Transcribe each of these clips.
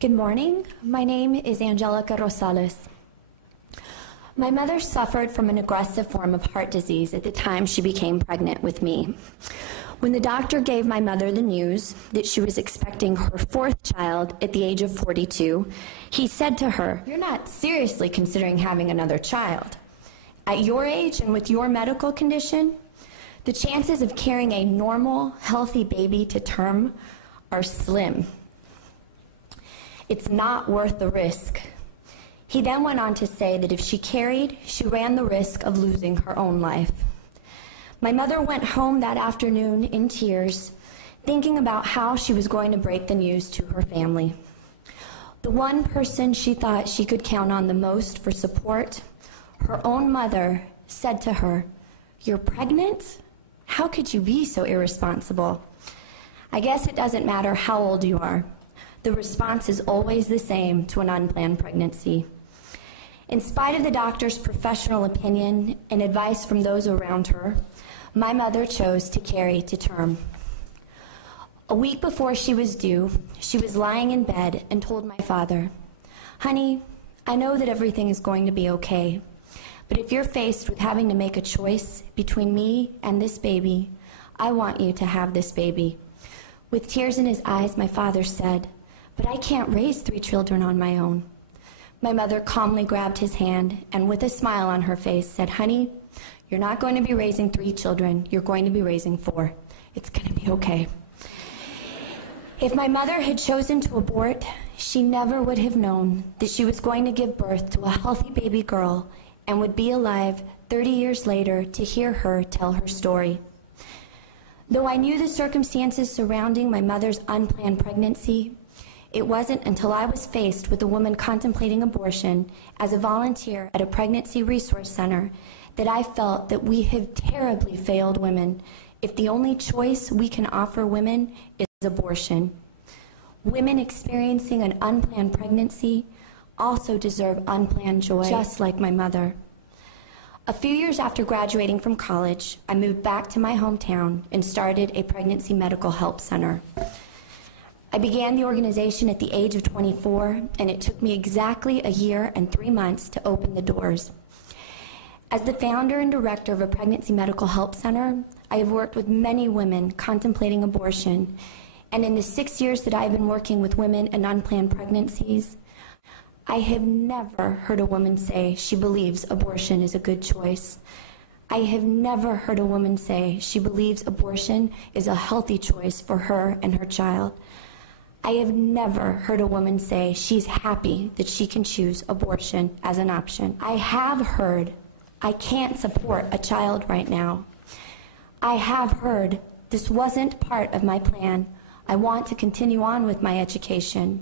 Good morning. My name is Angelica Rosales. My mother suffered from an aggressive form of heart disease at the time she became pregnant with me. When the doctor gave my mother the news that she was expecting her fourth child at the age of 42, he said to her, "You're not seriously considering having another child. At your age and with your medical condition, the chances of carrying a normal, healthy baby to term are slim. It's not worth the risk." He then went on to say that if she carried, she ran the risk of losing her own life. My mother went home that afternoon in tears, thinking about how she was going to break the news to her family. The one person she thought she could count on the most for support, her own mother, said to her, "You're pregnant? How could you be so irresponsible?" I guess it doesn't matter how old you are. The response is always the same to an unplanned pregnancy. In spite of the doctor's professional opinion and advice from those around her, my mother chose to carry to term. A week before she was due, she was lying in bed and told my father, "Honey, I know that everything is going to be okay, but if you're faced with having to make a choice between me and this baby, I want you to have this baby." With tears in his eyes, my father said, "But I can't raise 3 children on my own." My mother calmly grabbed his hand and with a smile on her face said, "Honey, you're not going to be raising 3 children, you're going to be raising 4. It's going to be okay." If my mother had chosen to abort, she never would have known that she was going to give birth to a healthy baby girl and would be alive 30 years later to hear her tell her story. Though I knew the circumstances surrounding my mother's unplanned pregnancy, it wasn't until I was faced with a woman contemplating abortion as a volunteer at a pregnancy resource center that I felt that we have terribly failed women if the only choice we can offer women is abortion. Women experiencing an unplanned pregnancy also deserve unplanned joy, just like my mother. A few years after graduating from college, I moved back to my hometown and started a pregnancy medical help center. I began the organization at the age of 24, and it took me exactly a year and 3 months to open the doors. As the founder and director of a pregnancy medical help center, I have worked with many women contemplating abortion, and in the 6 years that I have been working with women in unplanned pregnancies, I have never heard a woman say she believes abortion is a good choice. I have never heard a woman say she believes abortion is a healthy choice for her and her child. I have never heard a woman say she's happy that she can choose abortion as an option. I have heard, "I can't support a child right now." I have heard, "This wasn't part of my plan. I want to continue on with my education."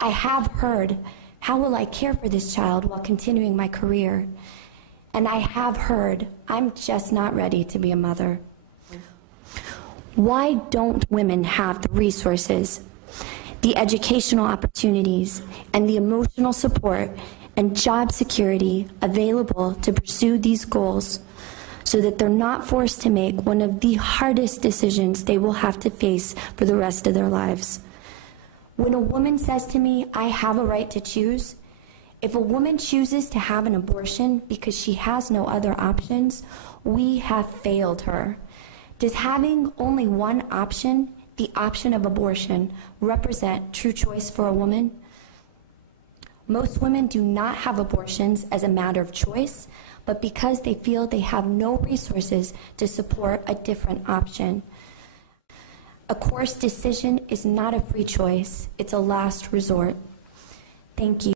I have heard, "How will I care for this child while continuing my career?" And I have heard, "I'm just not ready to be a mother." Why don't women have the resources, the educational opportunities, and the emotional support and job security available to pursue these goals so that they're not forced to make one of the hardest decisions they will have to face for the rest of their lives? When a woman says to me, "I have a right to choose," if a woman chooses to have an abortion because she has no other options, we have failed her. Does having only one option, the option of abortion, represent true choice for a woman? Most women do not have abortions as a matter of choice, but because they feel they have no resources to support a different option. A course decision is not a free choice, it's a last resort. Thank you.